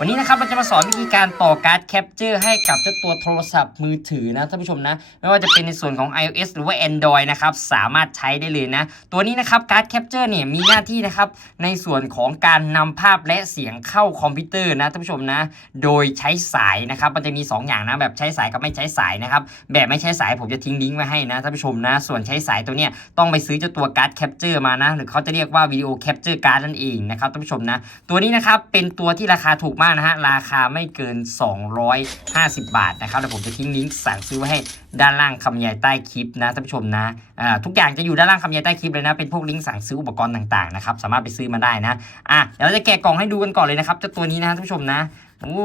วันนี้นะครับเราจะมาสอนวิธีการต่อการ์ดแคปเจอร์ให้กับเจ้าตัวโทรศัพท์มือถือนะท่านผู้ชมนะ ไม่ว่าจะเป็นในส่วนของ iOS หรือว่า Android นะครับสามารถใช้ได้เลยนะ ตัวนี้นะครับการ์ดแคปเจอร์เนี่ยมีหน้าที่นะครับในส่วนของการนำภาพและเสียงเข้าคอมพิวเตอร์นะท่านผู้ชมนะ โดยใช้สายนะครับมันจะมี 2 อย่างนะแบบใช้สายกับไม่ใช้สายนะครับแบบไม่ใช้สายผมจะทิ้งลิงก์ไว้ให้นะท่านผู้ชมนะ ส่วนใช้สายตัวเนี้ยต้องไปซื้อเจ้าตัวการ์ดแคปเจอร์มานะหรือเขาจะเรียกว่าวิดีโอแคปเจอร์การ์ดนั่นเองนะครับท่านผู้ชมนะตัวนี้นะครับเป็นตัวที่ราคาถูกมากนะฮะ ราคาไม่เกิน 250 บาทนะครับเดี๋ยวผมจะทิ้งลิงก์สั่งซื้อไว้ให้ด้านล่างคำบรรยายใต้คลิปนะท่านผู้ชมนะอ่าทุกอย่างจะอยู่ด้านล่างคำบรรยายใต้คลิปเลยนะ เป็นพวกลิงก์สั่งซื้ออุปกรณ์ต่างๆนะครับ สามารถไปซื้อมาได้นะ อะเดี๋ยวเราจะแกะกล่องให้ดูกันก่อนเลยนะครับเจ้าตัวนี้นะท่านผู้ชมนะ โอ้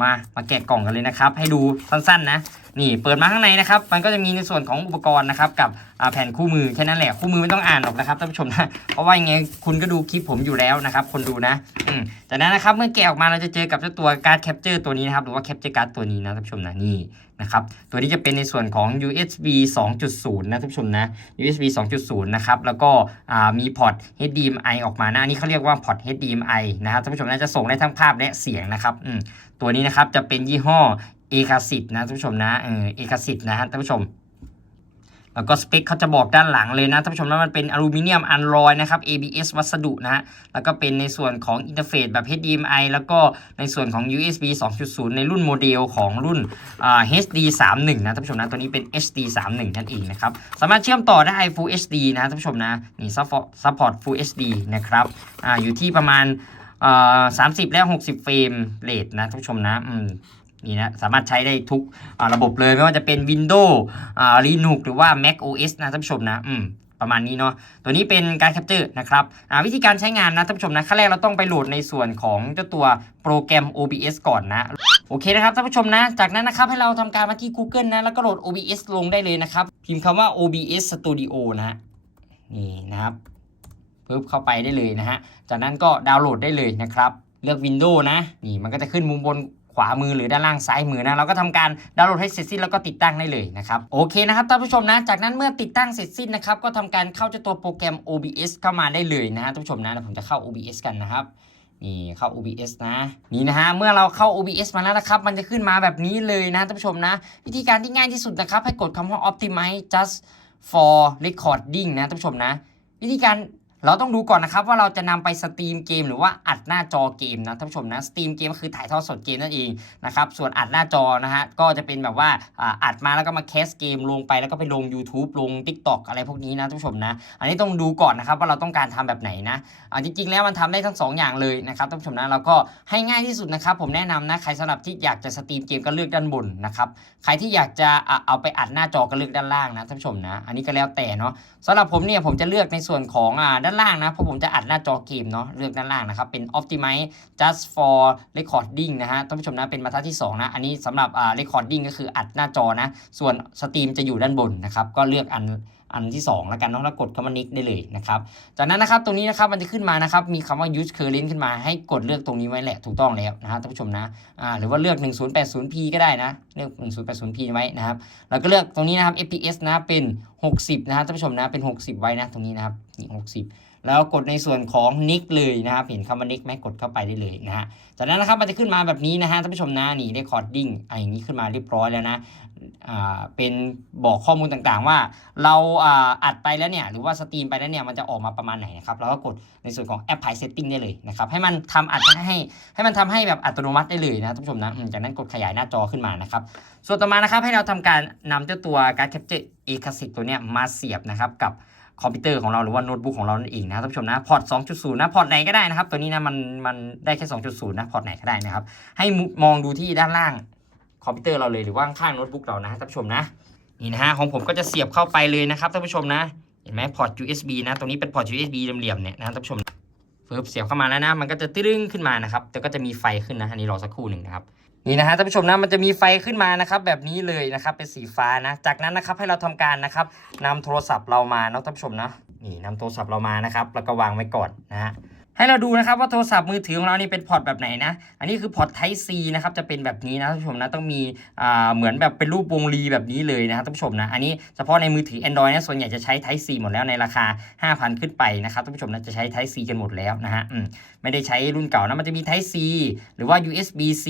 มา มาแกะกล่องกันเลยนะครับ ให้ดูสั้นๆนะ นี่เปิดมาข้างในนะครับ มันก็จะมีในส่วนของอุปกรณ์นะครับกับแผ่นคู่มือแค่นั้นแหละคู่มือไม่ต้องอ่านหรอกนะครับท่านผู้ชมนะเพราะว่ายังไงคุณก็ดูคลิปผมอยู่แล้วนะครับ คนดูนะอืมจากนั้นนะครับเมื่อแกะออกมาเราจะเจอกับเจ้าตัวการ์ดแคปเจอร์ตัวนี้นะครับหรือว่าแคปเจอร์การ์ดตัวนี้นะท่านผู้ชมนะนี่นะครับตัวนี้จะเป็นในส่วนของ USB 2.0 นะท่านผู้ชมนะ USB 2.0 นะครับแล้วก็มีพอร์ต HDMI ออกมานะอันนี้เขาเรียกว่าพอร์ต HDMI นะครับท่านผู้ชมนะจะส่งได้ทั้งภาพและเสียงนะครับตัวนี้นะครับจะเป็นยี่ห้อ เอกสิทธ์นะท่านผู้ชมนะเออเอกสิทธ์นะฮะท่านผู้ชม แล้วก็สเปคเขาจะบอกด้านหลังเลยนะท่านผู้ชมนะมันเป็นอลูมิเนียมอัลลอยนะครับ ABS วัสดุนะฮะแล้วก็เป็นในส่วนของอินเทอร์เฟซแบบ HDMI แล้วก็ในส่วนของ USB 2.0 ในรุ่นโมเดลของรุ่นอ่า HD 31นะท่านผู้ชมนะตัวนี้เป็น HD 31นั่นเองนะครับสามารถเชื่อมต่อได้ Full HD นะท่านผู้ชมนะนี่ SupportFullHD นะครับอ่าอยู่ที่ประมาณอ่า30และ60เฟรมเรทนะท่านผู้ชมนะอืม นี่นะสามารถใช้ได้ทุกระบบเลยไม่ว่าจะเป็น Windows อ่า Linux หรือว่า Mac OS นะท่านผู้ชมนะอืมประมาณนี้เนาะ ตัวนี้เป็นการแคปเจอร์นะครับวิธีการใช้งานนะท่านผู้ชมนะ ขั้นแรกเราต้องไปโหลดในส่วนของเจ้าตัวโปรแกรม OBS ก่อนนะ โอเคนะครับท่านผู้ชมนะ จากนั้นนะครับให้เราทำการมาที่ Google นะ แล้วก็โหลด OBS ลงได้เลยนะครับ พิมพ์คำว่า OBS Studio นะนี่นะครับปึ๊บเข้าไปได้เลยนะฮะ จากนั้นก็ดาวน์โหลดได้เลยนะครับ เลือก Windows นะ นี่มันก็จะขึ้นมุมบน วามือหรือด้านล่างซ้ายมือนะเราก็ทำการดาวน์โหลดให้เสร็จสิ้นแล้วก็ติดตั้งได้เลยนะครับโอเคนะครับท่านผู้ชมนะ จากนั้นเมื่อติดตั้งเสร็จสิ้นนะครับก็ทำการเข้าเจ้าตัวโปรแกรม OBS เข้ามาได้เลยนะท่านผู้ชมนะผมจะเข้า OBS กันนะครับนี่เข้า OBS นะนี่นะฮะเมื่อเราเข้า OBS มาแล้วนะครับมันจะขึ้นมาแบบนี้เลยนะท่านผู้ชมนะ วิธีการที่ง่ายที่สุดนะครับให้กดคำว่า optimize just for recording นะท่านผู้ชมนะ วิธีการ เราต้องดูก่อนนะครับว่าเราจะนำไปสตรีมเกมหรือว่าอัดหน้าจอเกมนะท่านผู้ชมนะสตรีมเกมก็คือถ่ายทอดสดเกมนั่นเองนะครับส่วนอัดหน้าจอนะฮะก็จะเป็นแบบว่าอัดมาแล้วก็มาแคสเกมลงไปแล้วก็ไปลง YouTube ลง TikTok อะไรพวกนี้นะท่านผู้ชมนะ อันนี้ต้องดูก่อนนะครับว่าเราต้องการทำแบบไหนนะอ่าจริงๆแล้วมันทำได้ทั้งสองอย่างเลยนะครับท่านผู้ชมนะเราก็ให้ง่ายที่สุดนะครับผมแนะนำนะใครสำหรับที่อยากจะสตรีมเกมก็เลือกด้านบนนะครับใครที่อยากจะอะเอาไปอัดหน้าจอก็เลือกด้านล่างนะท่านผู้ชมนะอันนี้ก็แล้วแต่เนาะสำหรับผมเนี่ยผมจะเลือกในส่วนของอ่าด้านล่างนะเพราะผมจะอัดหน้าจอเกมเนาะเลือกด้านล่างนะครับเป็น optimize just for recording นะฮะท่านผู้ชมนะเป็นมาตรฐาที่สองนะอันนี้สำหรับอ่า recording ก็คืออัดหน้าจอนะส่วนสตรีมจะอยู่ด้านบนนะครับก็เลือกอัน อันที่สองแล้วกันเนาะแล้วกดคำว่า nick ได้เลยนะครับจากนั้นนะครับตรงนี้นะครับมันจะขึ้นมานะครับมีคำว่า use current ขึ้นมาให้กดเลือกตรงนี้ไว้แหละถูกต้องแล้วนะฮะท่านผู้ชมนะอ่าหรือว่าเลือก 1080p ก็ได้นะเลือก 1080p ไว้นะครับแล้วก็เลือกตรงนี้นะครับ FPS นะเป็น 60 นะครับท่านผู้ชมนะเป็น 60 ไว้นะตรงนี้นะครับนี่60แล้วกดในส่วนของ nick เลยนะครับ เห็นคำว่า nick ไหมกดเข้าไปได้เลยนะฮะจากนั้นนะครับมันจะขึ้นมาแบบนี้นะฮะท่านผู้ชมนะนี่ recording อะอย่างนี้ขึ้นมาเรียบร้อยแล้วนะ เป็นบอกข้อมูลต่างๆ ว่าเราอัดไปแล้วเนี่ยหรือว่าสตรีมไปแล้วเนี่ยมันจะออกมาประมาณไหนนะครับเราก็กดในส่วนของ Apply Setting ได้เลยนะครับให้มันทำอัดให้ให้มันทำให้แบบอัตโนมัติได้เลยนะท่านผู้ชมนะจากนั้นกดขยายหน้าจอขึ้นมานะครับส่วนต่อมานะครับให้เราทำการนำเจ้าตัวการแคปเจอร์เอกสิทธิ์ตัวเนี้ยมาเสียบนะครับกับคอมพิวเตอร์ของเราหรือว่าโน้ตบุ๊กของเรานั่นเองนะท่านผู้ชมนะพอร์ต 2.0 นะพอร์ตไหนก็ได้นะครับ ตัวนี้นะมันมันได้แค่ 2.0 นะพอร์ตไหนก็ได้นะครับ ให้มุมองดูที่ด้านล่าง คอมพิวเตอร์เราเลยหรือว่าข้างโน้ตบุ๊กเรานะท่านผู้ชมนะนี่นะฮะของผมก็จะเสียบเข้าไปเลยนะครับท่านผู้ชมนะเห็นไหมพอร์ต USB นะตรงนี้เป็นพอร์ต USB เหลี่ยมๆเนี่ยนะท่านผู้ชมเฟิร์บเสียบเข้ามาแล้วนะ มันก็จะตึ้งขึ้นมานะครับแต่ก็จะมีไฟขึ้นนะอันนี้รอสักครู่หนึ่งนะครับนี่นะฮะท่านผู้ชมนะมันจะมีไฟขึ้นมานะครับแบบนี้เลยนะครับเป็นสีฟ้านะ จากนั้นนะครับให้เราทำการนะครับนำโทรศัพท์เรามาเนาะท่านผู้ชมนะนี่นำโทรศัพท์เรามานะครับแล้วก็วางไว้ก่อนนะฮะ ให้เราดูนะครับว่าโทรศัพท์มือถือของเรานี่เป็นพอร์ตแบบไหนนะ อันนี้คือพอร์ต Type C นะครับจะเป็นแบบนี้นะท่านผู้ชมนะต้องมีอ่าเหมือนแบบเป็นรูปวงรีแบบนี้เลยนะครับท่านผู้ชมนะอันนี้เฉพาะในมือถือ Android นะส่วนใหญ่จะใช้ Type C หมดแล้วในราคา 5,000 ขึ้นไปนะครับท่านผู้ชมนะจะใช้ Type C กันหมดแล้วนะฮะอืมไม่ได้ใช้รุ่นเก่านะมันจะมี Type C หรือว่า USB C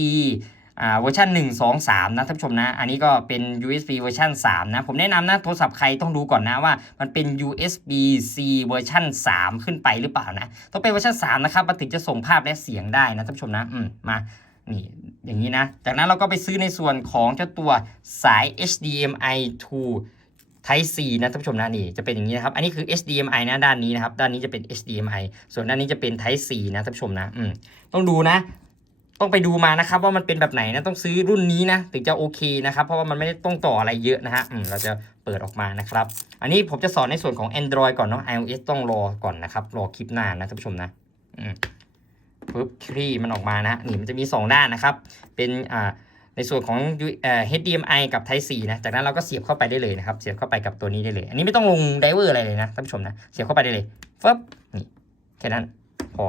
เวอร์ชัน1 2 3 นะท่านผู้ชมนะ อันนี้ก็เป็น USB เวอร์ชัน3 นะ ผมแนะนำนะโทรศัพท์ใครต้องดูก่อนนะว่ามันเป็น USB C เวอร์ชัน3 ขึ้นไปหรือเปล่านะ ต้องเป็นเวอร์ชัน3 นะครับมันถึงจะส่งภาพและเสียงได้นะท่านผู้ชมนะอืมมานี่อย่างนี้นะ จากนั้นเราก็ไปซื้อในส่วนของเจ้าตัวสาย HDMI to Type C นะท่านผู้ชมนะนี่จะเป็นอย่างนี้นะครับ อันนี้คือ HDMI นะด้านนี้นะครับ ด้านนี้จะเป็น HDMI ส่วนด้านนี้จะเป็น Type C นะท่านผู้ชมนะอืมต้องดูนะ ต้องไปดูมานะครับว่ามันเป็นแบบไหนนะต้องซื้อรุ่นนี้นะถึงจะโอเคนะครับ เพราะว่ามันไม่ได้ต้องต่ออะไรเยอะนะฮะเราจะเปิดออกมานะครับ อันนี้ผมจะสอนในส่วนของ Android ก่อนเนาะ iOS ต้องรอก่อนนะครับ รอคลิปหน้านะท่านผู้ชมนะปึ๊บคลี่มันออกมานะนี่มันจะมี 2 ด้านนะครับ เป็นอ่าในส่วนของ U- เอ่อ HDMI กับ Type C นะ จากนั้นเราก็เสียบเข้าไปได้เลยนะครับ เสียบเข้าไปกับตัวนี้ได้เลย อันนี้ไม่ต้องลงไดเวอร์อะไรเลยนะท่านผู้ชมนะ เสียบเข้าไปได้เลยฟึบนี่แค่นั้นพอ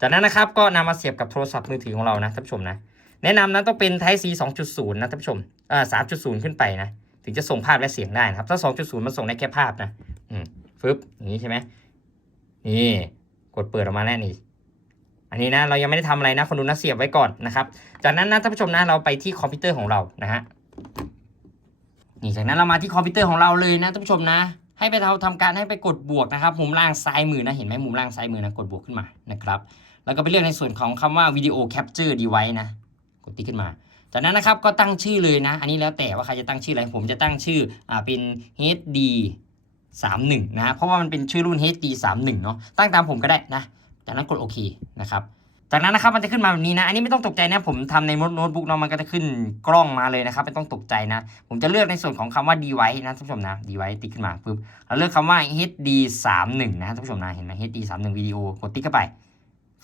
จากนั้นนะครับก็นำมาเสียบกับโทรศัพท์มือถือของเรานะท่านผู้ชมนะ แนะนำนะต้องเป็น Type C 2.0 นะท่านผู้ชมเอ่อ3.0 ขึ้นไปนะ ถึงจะส่งภาพและเสียงได้นะครับ ถ้า 2.0 มันส่งได้แค่ภาพนะอืมฟึบอย่างนี้ใช่ไหมนี่กดเปิดออกมาแล้วนี่อันนี้นะเรายังไม่ได้ทำอะไรนะคนดูนะเสียบไว้ก่อนนะครับ จากนั้นนะท่านผู้ชมนะเราไปที่คอมพิวเตอร์ของเรานะฮะนี่จากนั้นเรามาที่คอมพิวเตอร์ของเราเลยนะท่านผู้ชมนะ ให้ไปเราทำการให้ไปกดบวกนะครับมุมล่างซ้ายมือนะเห็นไหมมุมล่างซ้ายมือนะกดบวกขึ้นมานะครับ แล้วก็ไปเลือกในส่วนของคำว่าวิดีโอแคปเจอร์ดีไว้นะ กดติ๊กขึ้นมา จากนั้นนะครับก็ตั้งชื่อเลยนะ อันนี้แล้วแต่ว่าใครจะตั้งชื่ออะไร ผมจะตั้งชื่ออ่าเป็น HD 31 นะฮะเพราะว่ามันเป็นชื่อรุ่น HD 31 เนาะ ตั้งตามผมก็ได้นะ จากนั้นกดโอเคนะครับ จากนั้นนะครับมันจะขึ้นมาแบบนี้นะ อันนี้ไม่ต้องตกใจนะ ผมทำในโน้ตบุ๊กเนาะ มันก็จะขึ้นกล้องมาเลยนะครับ ไม่ต้องตกใจนะ ผมจะเลือกในส่วนของคำว่า device นะท่านผู้ชมนะ device ติ๊กขึ้นมาปุ๊บเราเลือกคำว่า HD 31 นะท่านผู้ชมนะ เห็นไหม HD 31วิดีโอกดติ๊กเข้าไป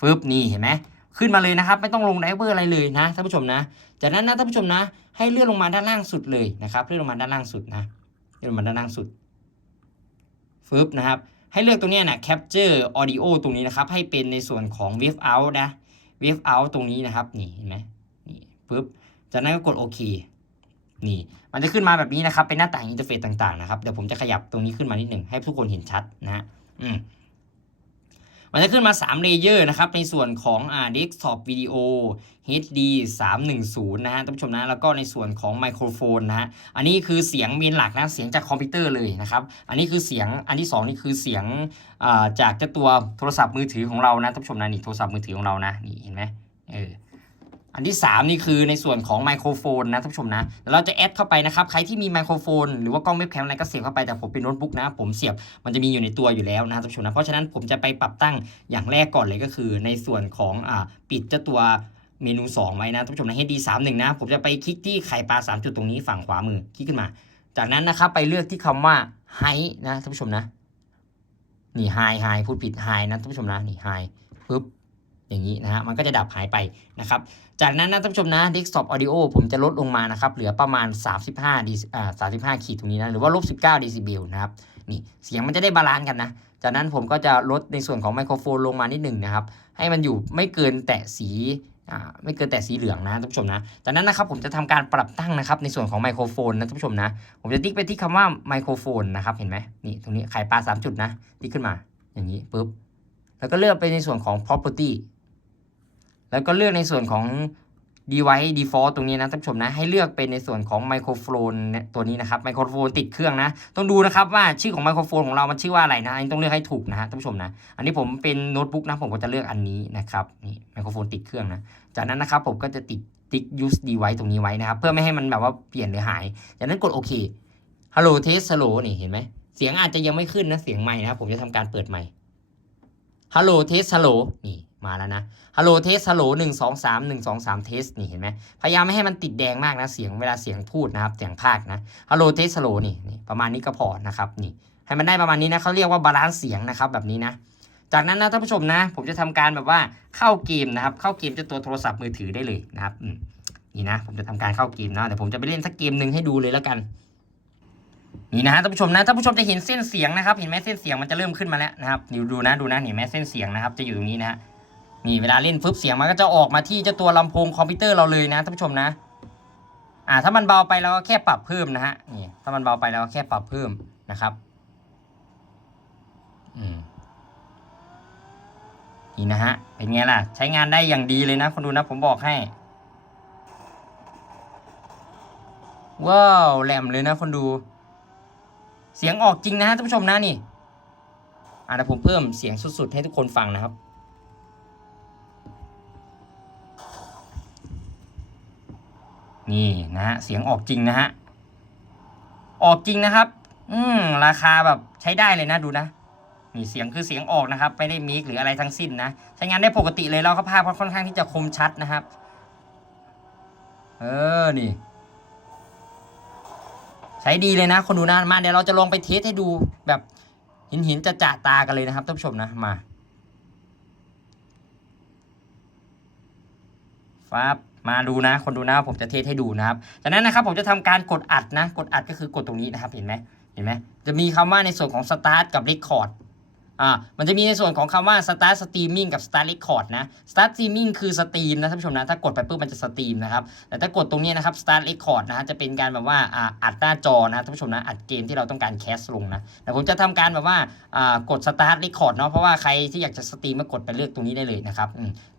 ฟึบนี่เห็นไหมขึ้นมาเลยนะครับ ไม่ต้องลงไดเวอร์อะไรเลยนะท่านผู้ชมนะ จากนั้นนะท่านผู้ชมนะ ให้เลื่อนลงมาด้านล่างสุดเลยนะครับเลื่อนลงมาด้านล่างสุดนะเลื่อนลงมาด้านล่างสุดฟึบนะครับ ให้เลือกตรงนี้นะ capture audio ตรงนี้นะครับ ให้เป็นในส่วนของ wave out นะ wave out ตรงนี้นะครับ นี่เห็นไหมนี่ปึ๊บจากนั้นก็กดโอเคนี่ มันจะขึ้นมาแบบนี้นะครับ เป็นหน้าต่างอินเทอร์เฟซต่างๆนะครับ เดี๋ยวผมจะขยับตรงนี้ขึ้นมานิดหนึ่งให้ทุกคนเห็นชัดนะฮะอืม มันจะขึ้นมา3เลเยอร์นะครับในส่วนของอ่า desktop video HD 310 นะฮะท่านผู้ชมนะแล้วก็ในส่วนของไมโครโฟนนะฮะอันนี้คือเสียงเมนหลักนะเสียงจากคอมพิวเตอร์เลยนะครับอันนี้คือเสียงอันที่ 2 นี่คือเสียงจากเจ้าตัวโทรศัพท์มือถือของเรานะท่านผู้ชมนะนี่โทรศัพท์มือถือของเรานะนี่เห็นไหมเออ อันที่ 3 นี่คือในส่วนของไมโครโฟนนะท่านผู้ชมนะเราจะแอดเข้าไปนะครับ ใครที่มีไมโครโฟนหรือว่ากล้องเว็บแคมอะไรก็เสียบเข้าไปแต่ผมเป็นโน้ตบุ๊กนะ ผมเสียบมันจะมีอยู่ในตัวอยู่แล้วนะท่านผู้ชมนะเพราะฉะนั้นผมจะไปปรับตั้งอย่างแรกก่อนเลยก็คือ ในส่วนของอ่าปิดเจ้าตัวเมนู 2 ไว้นะท่านผู้ชมนะ HD 3 1นะ ผมจะไปคลิกที่ไข่ปลา 3 จุดตรงนี้ฝั่งขวามือคลิกขึ้นมา จากนั้นนะครับไปเลือกที่คำว่า High นะท่านผู้ชมนะนี่ High High พูดผิด High นะท่านผู้ชมนะนี่ High ปึ๊บ อย่างนี้นะฮะมันก็จะดับหายไปนะครับ จากนั้นนะท่านผู้ชมนะ desktop audio ผมจะลดลงมานะครับ เหลือประมาณ 35ดีอ่า35 ขีดตรงนี้นะ หรือว่าลบ 19เดซิเบลนะครับ นี่เสียงมันจะได้บาลานซ์กันนะ จากนั้นผมก็จะลดในส่วนของไมโครโฟนลงมานิดหนึ่งนะครับ ให้มันอยู่ไม่เกินแตะสีอ่าไม่เกินแตะสีเหลืองนะท่านผู้ชมนะ จากนั้นนะครับผมจะทำการปรับตั้งนะครับในส่วนของไมโครโฟนนะท่านผู้ชมนะ ผมจะติ๊กไปที่คำว่าไมโครโฟนนะครับเห็นไหมนี่ตรงนี้ไข่ปลา3จุดนะติ๊กขึ้นมาอย่างนี้ปุ๊บ แล้วก็เลือกไปในส่วนของ property แล้วก็เลือกในส่วนของ device default ตรงนี้นะท่านผู้ชมนะ ให้เลือกเป็นในส่วนของไมโครโฟนตัวนี้นะครับไมโครโฟนติดเครื่องนะ ต้องดูนะครับว่าชื่อของไมโครโฟนของเรามันชื่อว่าอะไรนะอันนี้ต้องเลือกให้ถูกนะฮะท่านผู้ชมนะ อันนี้ผมเป็นโน้ตบุ๊กนะผมก็จะเลือกอันนี้นะครับนี่ไมโครโฟนติดเครื่องนะ จากนั้นนะครับผมก็จะติดติ๊ก use device ตรงนี้ไว้นะครับ เพื่อไม่ให้มันแบบว่าเปลี่ยนหรือหาย จากนั้นกดโอเค hello test hello นี่เห็นไหมเสียงอาจจะยังไม่ขึ้นนะเสียงใหม่นะครับผมจะทำการเปิดใหม่ hello test hello นี่ มาแล้วนะฮัลโหลเทสฮัลโหลหนึ่งสองสามหนึ่งสองสามเทสนี่เห็นไหมพยายามไม่ให้มันติดแดงมากนะเสียงเวลาเสียงพูดนะครับเสียงภาคนะฮัลโหลเทสฮัลโหลนี่นี่ประมาณนี้ก็พอนะครับนี่ให้มันได้ประมาณนี้นะเขาเรียกว่าบาลานซ์เสียงนะครับแบบนี้นะจากนั้นนะท่านผู้ชมนะ ผมจะทำการแบบว่าเข้าเกมนะครับ เข้าเกมจะตัวโทรศัพท์มือถือได้เลยนะครับนี่นะผมจะทำการเข้าเกมนะเดี๋ยวผมจะไปเล่นสักเกมหนึ่งให้ดูเลยแล้วกันนี่นะฮะท่านผู้ชมนะท่านผู้ชมจะเห็นเส้นเสียงนะครับ เห็นไหมเส้นเสียงมันจะเริ่มขึ้นมาแล้วนะครับดูดูนะดูนะเห็นไหมเส้นเสียงนะครับ จะอยู่ตรงนี้นะฮะ นี่เวลาเล่นฟึบเสียงมันก็จะออกมาที่เจ้าตัวลำโพงคอมพิวเตอร์เราเลยนะท่านผู้ชมนะ อ่าถ้ามันเบาไปเราก็แค่ปรับเพิ่มนะฮะนี่ถ้ามันเบาไปเราก็แค่ปรับเพิ่มนะครับอืมนี่นะฮะเป็นไงล่ะ ใช้งานได้อย่างดีเลยนะคนดูนะผมบอกให้ว้าวแหลมเลยนะคนดู เสียงออกจริงนะฮะท่านผู้ชมนะนี่อ่าเดี๋ยวผมเพิ่มเสียงสุดๆ ให้ทุกคนฟังนะครับ นี่นะฮะเสียงออกจริงนะฮะออกจริงนะครับ อืมราคาแบบใช้ได้เลยนะดูนะนี่เสียงคือเสียงออกนะครับ ไม่ได้มิกหรืออะไรทั้งสิ้นนะใช้งานได้ปกติเลยแล้วก็ภาพค่อนข้างที่จะคมชัดนะครับ เออนี่ ใช้ดีเลยนะ คนดูนะมาเดี๋ยวเราจะลองไปเทสให้ดูแบบห็นห็นจะจ่าตากันเลยนะครับท่านผู้ชมนะมา ฟับ มาดูนะ คนดูนะผมจะเทสให้ดูนะครับจากนั้นนะครับผมจะทำการกดอัดนะ กดอัดก็คือกดตรงนี้นะครับ เห็นไหมเห็นไหมจะมีคำว่าในส่วนของสตาร์ทกับเรคคอร์ดามันจะมีในส่วนของคำว่า start streaming กับ start record นะ start streaming คือสตรีมนะท่านผู้ชมนะถ้ากดไปปุ๊บมันจะสตรีมนะครับแต่ถ้ากดตรงนี้นะครับ start record นะฮะจะเป็นการแบบว่าอ่าอัดหน้าจอนะท่านผู้ชมนะอัดเกมที่เราต้องการแคสลงนะแต่ผมจะทำการแบบว่าอ่ากด start record เนาะเพราะว่าใครที่อยากจะสตรีมก็กดไปเลือกตรงนี้ได้เลยนะครับ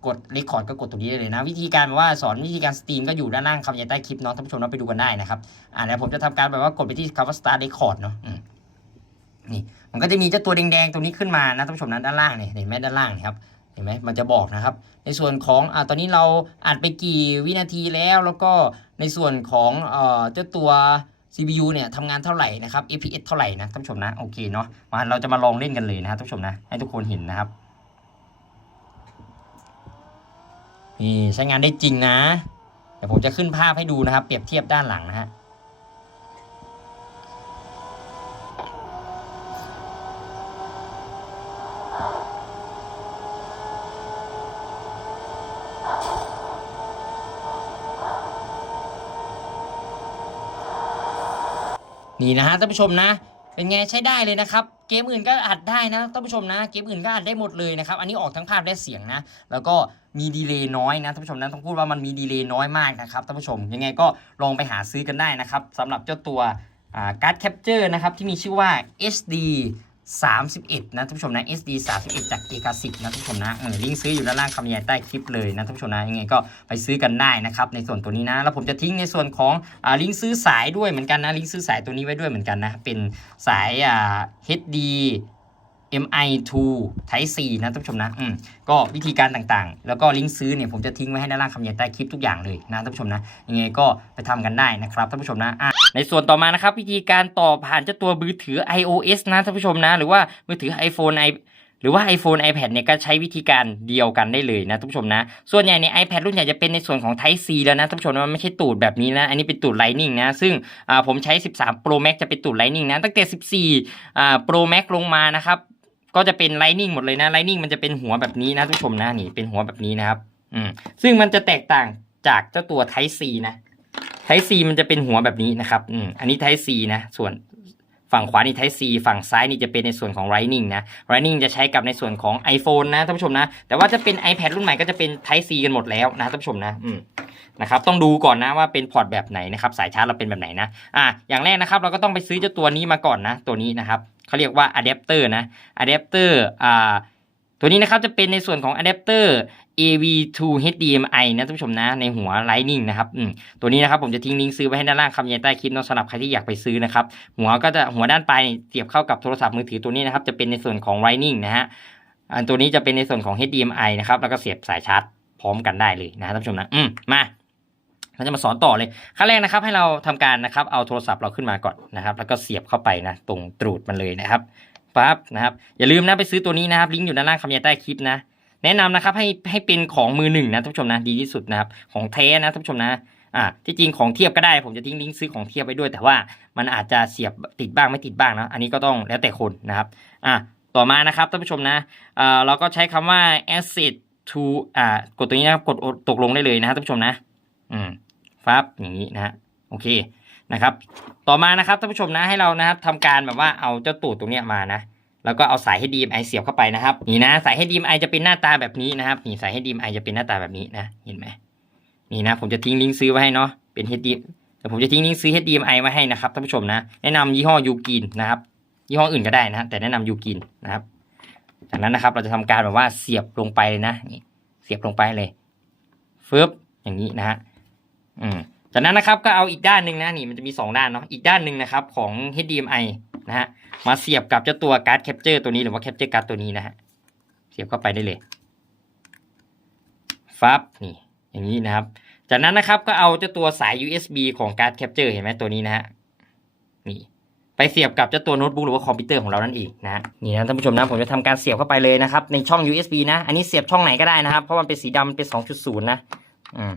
กด record ก็กดตรงนี้ได้เลยนะ วิธีการแบบว่าสอนวิธีการสตรีมก็อยู่ด้านล่างคำบรรยายใต้คลิปเนาะท่านผู้ชมเราไปดูกันได้นะครับอ่าเดี๋ยวผมจะทำการแบบว่ากดไปที่คำว่า start record เนาะ นี่มันก็จะมีเจ้าตัวแดงๆตรงนี้ขึ้นมานะท่านผู้ชมนะด้านล่างเนี่ยเห็นไหมด้านล่างเนี่ยครับเห็นไหมมันจะบอกนะครับ ในส่วนของอ่าตอนนี้เราอัดไปกี่วินาทีแล้วแล้วก็ในส่วนของเอ่อเจ้าตัว CPU เนี่ยทำงานเท่าไหร่นะครับ FPS เท่าไหร่นะท่านผู้ชมนะโอเคเนาะมาเราจะมาลองเล่นกันเลยนะครับท่านผู้ชมนะให้ทุกคนเห็นนะครับนี่ใช้งานได้จริงนะเดี๋ยวผมจะขึ้นภาพให้ดูนะครับ เปรียบเทียบด้านหลังนะฮะ นี่นะฮะท่านผู้ชมนะ เป็นไงใช้ได้เลยนะครับ เกมอื่นก็อัดได้นะท่านผู้ชมนะ เกมอื่นก็อัดได้หมดเลยนะครับ อันนี้ออกทั้งภาพและเสียงนะ แล้วก็มีดีเลย์น้อยนะท่านผู้ชมนะต้องพูดว่ามันมีดีเลย์น้อยมากนะครับท่านผู้ชม ยังไงก็ลองไปหาซื้อกันได้นะครับสำหรับเจ้าตัวการ์ดแคปเจอร์นะครับที่มีชื่อว่า HD 31 นะท่านผู้ชมนะ SD 31 จากเอกสิทธิ์นะท่านผู้ชมนะเออลิงก์ซื้ออยู่ด้านล่างคำบรรยายใต้คลิปเลยนะท่านผู้ชมนะยังไงก็ไปซื้อกันได้นะครับในส่วนตัวนี้นะ แล้วผมจะทิ้งในส่วนของอ่าลิงก์ซื้อสายด้วยเหมือนกันนะลิงก์ซื้อสายตัวนี้ไว้ด้วยเหมือนกันนะ เป็นสายอ่า HD MI2 Type C นะท่านผู้ชมนะอืมก็วิธีการต่างๆ แล้วก็ลิงก์ซื้อเนี่ยผมจะทิ้งไว้ให้ด้านล่างคำบรรยายใต้คลิปทุกอย่างเลยนะท่านผู้ชมนะยังไงก็ไปทำกันได้นะครับท่านผู้ชมนะอะ ในส่วนต่อมานะครับวิธีการต่อผ่านเจ้าตัวมือถือ iOS นะท่านผู้ชมนะ หรือว่ามือถือ iPhone i หรือว่า iPhone iPad เนี่ยก็ใช้วิธีการเดียวกันได้เลยนะท่านผู้ชมนะ ส่วนใหญ่ใน iPad รุ่นใหญ่จะเป็นในส่วนของ Type C แล้วนะท่านผู้ชมมันไม่ใช่ตูดแบบนี้นะ อันนี้เป็นตูด Lightning นะ ซึ่งผมใช้ 13 Pro Max จะเป็นตูด Lightning นะ ตั้งแต่ 14 Pro Max ลงมานะครับ ก็จะเป็น Lightning หมดเลยนะ Lightning มันจะเป็นหัวแบบนี้นะท่านผู้ชมนะนี่เป็นหัวแบบนี้นะครับ อืม ซึ่งมันจะแตกต่างจากเจ้าตัว Type C นะ Type C มันจะเป็นหัวแบบนี้นะครับอืมอันนี้ Type C นะ ส่วนฝั่งขวานี่ Type C ฝั่งซ้ายนี่จะเป็นในส่วนของ Lightning นะ Lightning จะใช้กับในส่วนของ iPhone นะท่านผู้ชมนะ แต่ว่าจะเป็น iPad รุ่นใหม่ก็จะเป็น Type C กันหมดแล้วนะท่านผู้ชมนะ อืมนะครับต้องดูก่อนนะว่าเป็นพอร์ตแบบไหนนะครับสายชาร์จเราเป็นแบบไหนนะอ่าอย่างแรกนะครับเราก็ต้องไปซื้อเจ้าตัวนี้มาก่อนนะ ตัวนี้นะครับเขาเรียกว่าอะแดปเตอร์นะอะแดปเตอร์อ่า ตัวนี้นะครับจะเป็นในส่วนของอะแดปเตอร์ AV2 HDMI นะท่านผู้ชมนะในหัว Lightning นะครับอืมตัวนี้นะครับผมจะทิ้งลิงก์ซื้อไว้ให้ด้านล่างคำยายใต้คลิปเนาะสำหรับใครที่อยากไปซื้อนะครับหัวก็จะหัวด้านปลายเสียบเข้ากับโทรศัพท์มือถือตัวนี้นะครับจะเป็นในส่วนของ Lightning นะฮะอันตัวนี้จะเป็นในส่วนของ HDMI นะครับแล้วก็เสียบสายชาร์จพร้อมกันได้เลยนะท่านผู้ชมนะอืมมาเราจะมาสอนต่อเลยขั้นแรกนะครับให้เราทำการนะครับเอาโทรศัพท์เราขึ้นมาก่อนนะครับ แล้วก็เสียบเข้าไปนะตรงตรูดมันเลยนะครับ ปั๊บนะครับอย่าลืมนะไปซื้อตัวนี้นะครับลิงก์อยู่ด้านล่างคำยาใต้คลิปนะแนะนำนะครับให้ให้เป็นของมือหนึ่งนะท่านผู้ชมนะดีที่สุดนะครับของแท้นะท่านผู้ชมนะอ่าที่จริงของเทียบก็ได้ ผมจะทิ้งลิงก์ซื้อของเทียบไว้ด้วย แต่ว่ามันอาจจะเสียบติดบ้างไม่ติดบ้างนะอันนี้ก็ต้องแล้วแต่คนนะครับอ่าต่อมานะครับท่านผู้ชมนะอ่าเราก็ใช้คำว่า asset to อ่ากดตรงนี้นะครับกดตกลงได้เลยนะครับท่านผู้ชมนะอืมฟับอย่างนี้นะฮะโอเคนะครับ ต่อมานะครับท่านผู้ชมนะให้เรานะครับทำการแบบว่าเอาเจ้าตูดตรงเนี้ยมานะแล้วก็เอาสาย HDMI เสียบเข้าไปนะครับนี่นะสาย HDMI จะเป็นหน้าตาแบบนี้นะครับนี่สาย HDMI จะเป็นหน้าตาแบบนี้นะเห็นไหมนี่นะผมจะทิ้งลิงก์ซื้อไว้ให้เนาะเป็น HDMI แต่ผมจะทิ้งลิงก์ซื้อ HDMI ไว้ให้นะครับท่านผู้ชมนะแนะนำยี่ห้อยูกินนะครับยี่ห้ออื่นก็ได้นะแต่แนะนำยูกินนะครับ จากนั้นนะครับเราจะทำการแบบว่าเสียบลงไปเลยนะนี่เสียบลงไปเลยฟึบอย่างนี้นะฮะอืม จากนั้นนะครับก็เอาอีกด้านหนึ่งนะนี่มันจะมี 2 ด้านเนาะอีกด้านหนึ่งนะครับของ HDMI นะฮะมาเสียบกับเจ้าตัวการ์ดแคปเจอร์ตัวนี้หรือว่าแคปเจอร์การ์ดตัวนี้นะฮะเสียบเข้าไปได้เลยฟับนี่อย่างนี้นะครับ จากนั้นนะครับก็เอาเจ้าตัวสาย USB ของการ์ดแคปเจอร์เห็นไหมตัวนี้นะฮะนี่ไปเสียบกับเจ้าตัวโน้ตบุ๊กหรือว่าคอมพิวเตอร์ของเรานั่นเองนะฮะนี่นะท่านผู้ชมนะผมจะทำการเสียบเข้าไปเลยนะครับในช่อง USB นะ อันนี้เสียบช่องไหนก็ได้นะครับ เพราะมันเป็นสีดำมันเป็น 2.0 นะอืม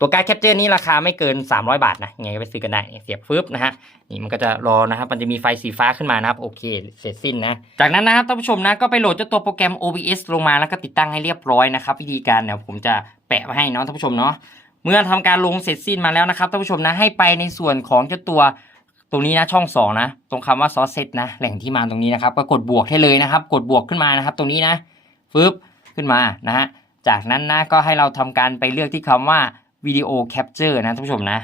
ตัวการ์ดแคปเจอร์นี้ราคาไม่เกิน 300 บาทนะยังไงก็ไปซื้อกันได้เสียบฟึบนะฮะนี่มันก็จะรอนะครับ มันจะมีไฟสีฟ้าขึ้นมานะครับโอเคเสร็จสิ้นนะ จากนั้นนะครับท่านผู้ชมนะก็ไปโหลดเจ้าตัวโปรแกรม OBS ลงมาแล้วก็ติดตั้งให้เรียบร้อยนะครับ วิธีการเนี่ยผมจะแปะไว้ให้เนาะท่านผู้ชมเนาะเมื่อทำการลงเสร็จสิ้นมาแล้วนะครับท่านผู้ชมนะให้ไปในส่วนของเจ้าตัวตรงนี้นะช่อง2นะตรงคำว่าซอสเซตนะแหล่งที่มาตรงนี้นะครับก็กดบวกให้เลยนะครับ กดบวกขึ้นมานะครับ ตรงนี้นะฟึบขึ้นมานะฮะจากนั้นนะก็ให้เราทำการไปเลือกที่คำว่า วิดีโอแคปเจอร์นะท่านผู้ชมนะ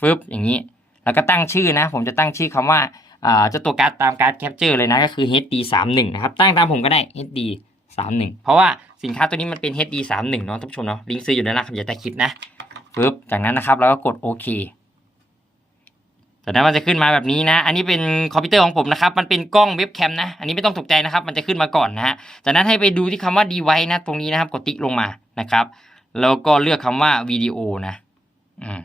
ฟึบอย่างนี้ แล้วก็ตั้งชื่อนะ ผมจะตั้งชื่อคำว่าอ่าเจ้าตัวการ์ดตามการ์ดแคปเจอร์เลยนะก็คือ HD 3 1นะครับตั้งตามผมก็ได้ HD 3 1เพราะว่าสินค้าตัวนี้มันเป็น HD 3 1เนาะท่านผู้ชมเนาะลิงก์ซื้ออยู่ด้านล่างคำอย่าใต้คลิปนะฟึบจากนั้นนะครับเราก็กดโอเคจากนั้นมันจะขึ้นมาแบบนี้นะ อันนี้เป็นคอมพิวเตอร์ของผมนะครับ มันเป็นกล้องเว็บแคมนะ อันนี้ไม่ต้องตกใจนะครับ มันจะขึ้นมาก่อนนะฮะ จากนั้นให้ไปดูที่คำว่า device นะ ตรงนี้นะครับ กดติ๊กลงมานะครับ แล้วก็เลือกคำว่าวิดีโอนะอืม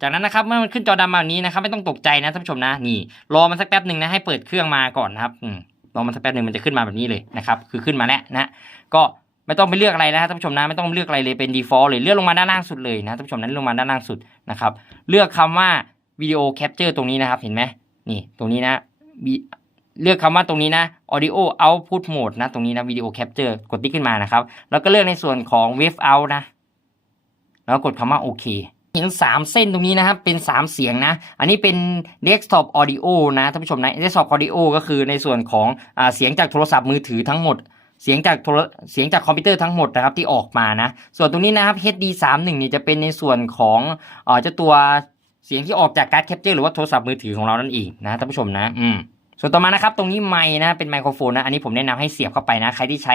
จากนั้นนะครับเมื่อมันขึ้นจอดำแบบนี้นะครับ ไม่ต้องตกใจนะท่านผู้ชมนะนี่ รอมันสักแป๊บหนึ่งนะให้เปิดเครื่องมาก่อนนะครับอืมรอมันสักแป๊บหนึ่งมันจะขึ้นมาแบบนี้เลยนะครับ คือขึ้นมาแล้วนะก็ไม่ต้องไปเลือกอะไรนะท่านผู้ชมนะไม่ต้องเลือกอะไรเลยเป็น default เลยเลือนลงมาด้านล่างสุดเลยนะท่านผู้ชมนั้นลงมาด้านล่างสุดนะครับ เลือกคำว่าวิดีโอแคปเจอร์ตรงนี้นะครับ เห็นไหมนี่ตรงนี้นะเลือกคำว่าตรงนี้นะ audio output mode นะตรงนี้นะวิดีโอแคปเจอร์กดติ๊กขึ้นมานะครับ แล้วก็เลือกในส่วนของ wave out นะ แล้วกดคำว่าโอเคเห็น 3 เส้นตรงนี้นะครับ เป็น 3 เสียงนะ อันนี้เป็น desktop audio นะท่านผู้ชมนะ desktop audio ก็คือในส่วนของอเสียงจากโทรศัพท์มือถือทั้งหมด เสียงจากโทรเสียงจากคอมพิวเตอร์ทั้งหมดนะครับที่ออกมานะ ส่วนตรงนี้นะครับ HD 3 1นี่จะเป็นในส่วนของเอ่อเจ้าตัวเสียงที่ออกจากการ์ดแคปเจอร์หรือว่าโทรศัพท์มือถือของเรานั่นเองนะท่านผู้ชมนะ อืม ส่วนต่อมานะครับตรงนี้ไมค์นะเป็นไมโครโฟนนะอันนี้ผมแนะนำให้เสียบเข้าไปนะ ใครที่ใช้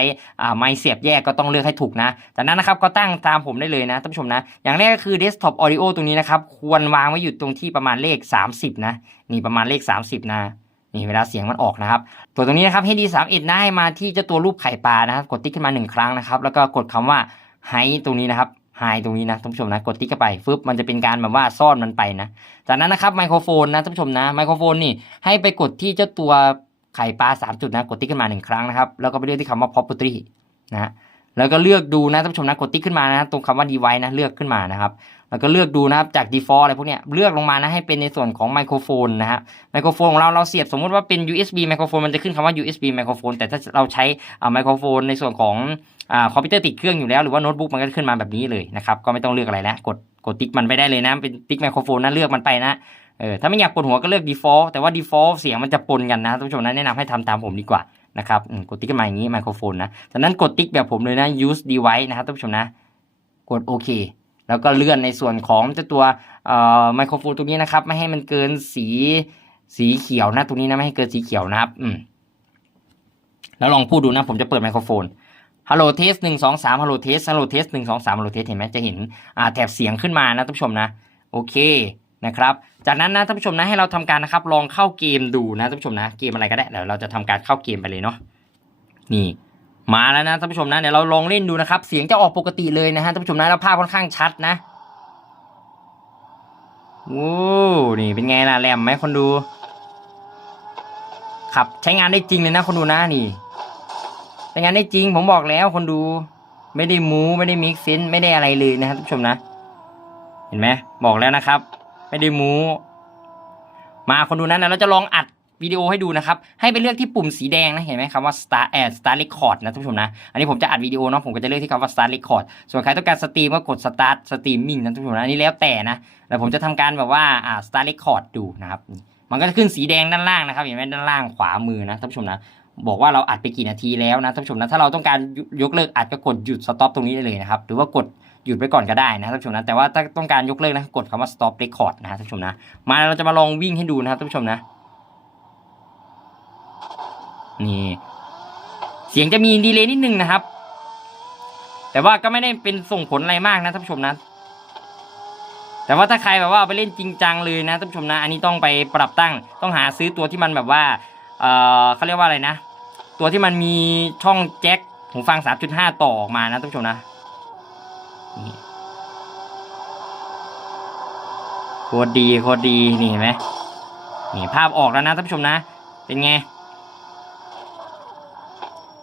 ไมค์เสียบแยกก็ต้องเลือกให้ถูกนะจากนั้นนะครับก็ตั้งตามผมได้เลยนะท่านผู้ชมนะ อย่างแรกก็คือ desktop audio ตรงนี้นะครับ ควรวางไว้อยู่ตรงที่ประมาณเลข 30 นะ นี่ประมาณเลข 30 นะนี่เวลาเสียงมันออกนะครับ ตัวตรงนี้นะครับ HD 3 1นะให้มาที่เจ้าตัวรูปไข่ปลานะครับกดติ๊กขึ้นมาหนึ่งครั้งนะครับแล้วก็กดคำว่า high ตรงนี้นะครับ high ตรงนี้นะท่านผู้ชมนะกดติ๊กเข้าไปฟึบมันจะเป็นการแบบว่าซ่อนมันไปนะ จากนั้นนะครับไมโครโฟนนะท่านผู้ชมนะไมโครโฟนนี่ให้ไปกดที่เจ้าตัวไข่ปลา 3 จุดนะกดติ๊กขึ้นมาหนึ่งครั้งนะครับแล้วก็ไปเลือกที่คำว่า property นะแล้วก็เลือกดูนะท่านผู้ชมนะกดติ๊กขึ้นมานะตรงคำว่า device นะเลือกขึ้นมานะครับแล้วก็เลือกดูนะครับจาก default อะไรพวกเนี้ยเลือกลงมานะให้เป็นในส่วนของไมโครโฟนนะฮะไมโครโฟนของเราเราเสียบสมมุติว่าเป็น USB ไมโครโฟนมันจะขึ้นคำว่า USB ไมโครโฟนแต่ถ้าเราใช้อ่าไมโครโฟนในส่วนของ คอมพิวเตอร์ติดเครื่องอยู่แล้วหรือว่าโน้ตบุ๊กมันก็จะขึ้นมาแบบนี้เลยนะครับก็ไม่ต้องเลือกอะไรนะกดกดติ๊กมันไปได้เลยนะเป็นติ๊กไมโครโฟนนะเลือกมันไปนะเออถ้าไม่อยากปวดหัวก็เลือก default แต่ว่า default เสียงมันจะปนกันนะท่านผู้ชมนะแนะนำให้ทำตามผมดีกว่านะครับกดติ๊กมาอย่างนี้ไมโครโฟนนะจากนั้นกดติ๊กแบบผมเลยนะ use device นะครับท่านผู้ชมนะ กดโอเคแล้วก็เลื่อนในส่วนของเจ้าตัวเอ่อไมโครโฟนตรงนี้นะครับ ไม่ให้มันเกินสีสีเขียวนะตรงนี้นะไม่ให้เกินสีเขียวนะครับอืมแล้วลองพูดดูนะผมจะเปิดไมโครโฟน ฮัลโหลเทสหนึ่งสองสามฮัลโหลเทสฮัลโหลเทสหนึ่งสองสามฮัลโหลเทสเห็นไหมจะเห็นอ่าแถบเสียงขึ้นมานะท่านผู้ชมนะโอเคนะครับ จากนั้นนะท่านผู้ชมนะให้เราทำการนะครับลองเข้าเกมดูนะท่านผู้ชมนะเกมอะไรก็ได้เดี๋ยวเราจะทำการเข้าเกมไปเลยเนาะนี่มาแล้วนะท่านผู้ชมนะเดี๋ยวเราลองเล่นดูนะครับ เสียงจะออกปกติเลยนะฮะท่านผู้ชมนะแล้วภาพค่อนข้างชัดนะโอ้นี่เป็นไงล่ะแหลมไหมคนดู ขับใช้งานได้จริงเลยนะคนดูนะนี่ ใช้งานได้จริงผมบอกแล้วคนดูไม่ได้มูไม่ได้มิกซินไม่ได้อะไรเลยนะครับท่านผู้ชมนะ เห็นไหมบอกแล้วนะครับ ไม่ได้มู มาคนดูนั้นนะเราจะลองอัดวิดีโอให้ดูนะครับ ให้ไปเลือกที่ปุ่มสีแดงนะ เห็นไหมคำว่า start ad start record นะท่านผู้ชมนะ อันนี้ผมจะอัดวิดีโอเนาะ ผมก็จะเลือกที่คำว่า start record ส่วนใครต้องการสตรีมก็กด start streaming นะท่านผู้ชมนะ อันนี้แล้วแต่นะ แล้วผมจะทำการแบบว่า อ่า start record ดูนะครับ มันก็จะขึ้นสีแดงด้านล่างนะครับ เห็นไหมด้านล่างขวามือนะท่านผู้ชมนะ บอกว่าเราอัดไปกี่นาทีแล้วนะท่านผู้ชมนะถ้าเราต้องการยกเลิกอัดก็กดหยุดสต็อปตรงนี้ได้เลยนะครับหรือว่ากดหยุดไปก่อนก็ได้นะท่านผู้ชมนะแต่ว่าถ้าต้องการยกเลิกนะกดคำว่า stop record นะฮะท่านผู้ชมนะมาเราจะมาลองวิ่งให้ดูนะครับท่านผู้ชมนะ นี่ เสียงจะมีดีเลย์นิดนึงนะครับ แต่ว่าก็ไม่ได้เป็นส่งผลอะไรมากนะท่านผู้ชมนะแต่ว่าถ้าใครแบบว่าไปเล่นจริงจังเลยนะท่านผู้ชมนะ อันนี้ต้องไปปรับตั้งต้องหาซื้อตัวที่มันแบบว่า เออเขาเรียกว่าอะไรนะ ตัวที่มันมีช่องแจ็คหูฟัง 3.5 ต่อออกมานะท่านผู้ชมนะนี่โคตรดีโคตรดีนี่เห็นไหมนี่ภาพออกแล้วนะท่านผู้ชมนะ เป็นไง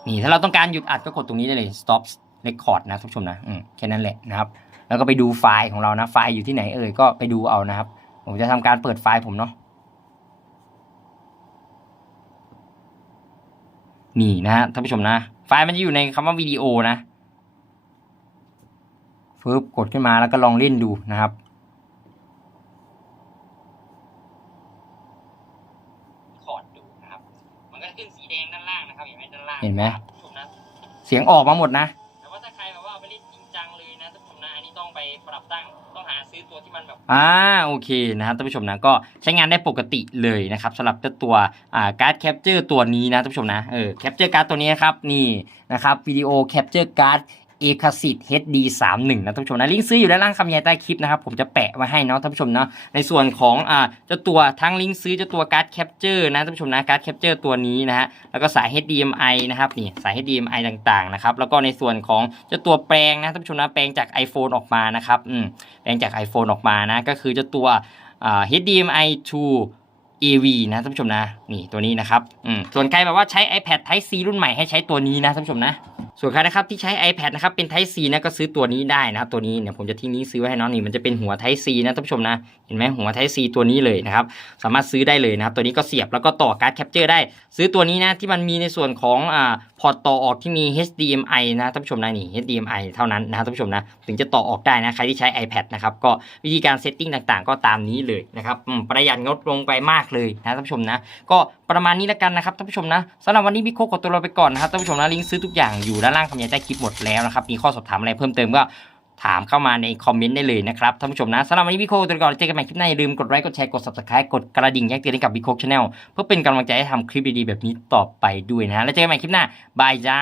นี่ถ้าเราต้องการหยุดอัดก็กดตรงนี้ได้เลย stop record นะท่านผู้ชมนะอืมแค่นั้นแหละนะครับ แล้วก็ไปดูไฟล์ของเรานะ ไฟล์อยู่ที่ไหนเอ่ยก็ไปดูเอานะครับ ผมจะทำการเปิดไฟล์ผมเนาะ นี่นะฮะท่านผู้ชมนะ ไฟล์มันจะอยู่ในคำว่าวิดีโอนะฟึบกดขึ้นมาแล้วก็ลองเล่นดูนะครับ คอร์ดดูนะครับ มันก็จะขึ้นสีแดงด้านล่างนะครับเห็นไหมด้านล่างเห็นไหมท่านผู้ชมนะเสียงออกมาหมดนะ ตัวที่มันแบบอ่าโอเคนะครับท่านผู้ชมนะก็ใช้งานได้ปกติเลยนะครับสำหรับเจ้าตัวอ่าการ์ดแคปเจอร์ตัวนี้นะท่านผู้ชมนะเออแคปเจอร์การ์ดตัวนี้นะครับนี่นะครับวิดีโอแคปเจอร์การ์ด เอกสิทธิ์ HD 3 1นะท่านผู้ชมนะลิงก์ซื้ออยู่ด้านล่างคำบรรยายใต้คลิปนะครับผมจะแปะไว้ให้เนาะท่านผู้ชมเนาะในส่วนของอ่าเจ้าตัวทั้งลิงก์ซื้อเจ้าตัวการ์ดแคปเจอร์นะท่านผู้ชมนะการ์ดแคปเจอร์ตัวนี้นะฮะแล้วก็สาย HDMI นะครับนี่สาย HDMI ต่างๆนะครับแล้วก็ในส่วนของเจ้าตัวแปลงนะท่านผู้ชมนะแปลงจาก iPhone ออกมานะครับอืมแปลงจาก iPhone ออกมานะก็คือเจ้าตัวอ่า HDMI to AV นะท่านผู้ชมนะ นี่ตัวนี้นะครับอืมส่วนใครแบบว่าใช้ iPad Type C รุ่นใหม่ให้ใช้ตัวนี้นะท่านผู้ชมนะ ส่วนใครนะครับที่ใช้ iPad นะครับเป็น Type C นะก็ซื้อตัวนี้ได้นะครับตัวนี้เนี่ยผมจะทิ้งนี้ซื้อไว้ให้น้องนี่มันจะเป็นหัว Type C นะท่านผู้ชมนะเห็นไหมหัว Type C ตัวนี้เลยนะครับสามารถซื้อได้เลยนะครับตัวนี้ก็เสียบแล้วก็ต่อการ์ดแคปเจอร์ได้ ซื้อตัวนี้นะที่มันมีในส่วนของอ่า อร์ตต่อออกที่มี HDMI นะท่านผู้ชมนะนี่ HDMI เท่านั้นนะท่านผู้ชมนะถึงจะต่อออกได้นะใครที่ใช้ iPad นะครับก็วิธีการเซตติ้งต่างๆ ก็ตามนี้เลยนะครับอืมประหยัดงบลงไปมากเลยนะท่านผู้ชมนะก็ประมาณนี้แล้วกันนะครับท่านผู้ชมนะสำหรับวันนี้พี่โคขอตัวเราไปก่อนนะครับท่านผู้ชมนะลิงก์ซื้อทุกอย่างอยู่ด้านล่างคำยาใต้คลิปหมดแล้วนะครับมีข้อสอบถามอะไรเพิ่มเติมก็ ถามเข้ามาในคอมเมนต์ได้เลยนะครับท่านผู้ชมนะสำหรับวันนี้พี่โคกขอตัวก่อนเจอกันใหม่คลิปหน้าอย่าลืมกดไลค์กดแชร์กด subscribe กดกระดิ่งแจ้งเตือนให้กับพี่โคกชาแนลเพื่อเป็นกำลังใจให้ทำคลิปดีๆแบบนี้ต่อไปด้วยนะแล้วเจอกันใหม่คลิปหน้าบายจ้า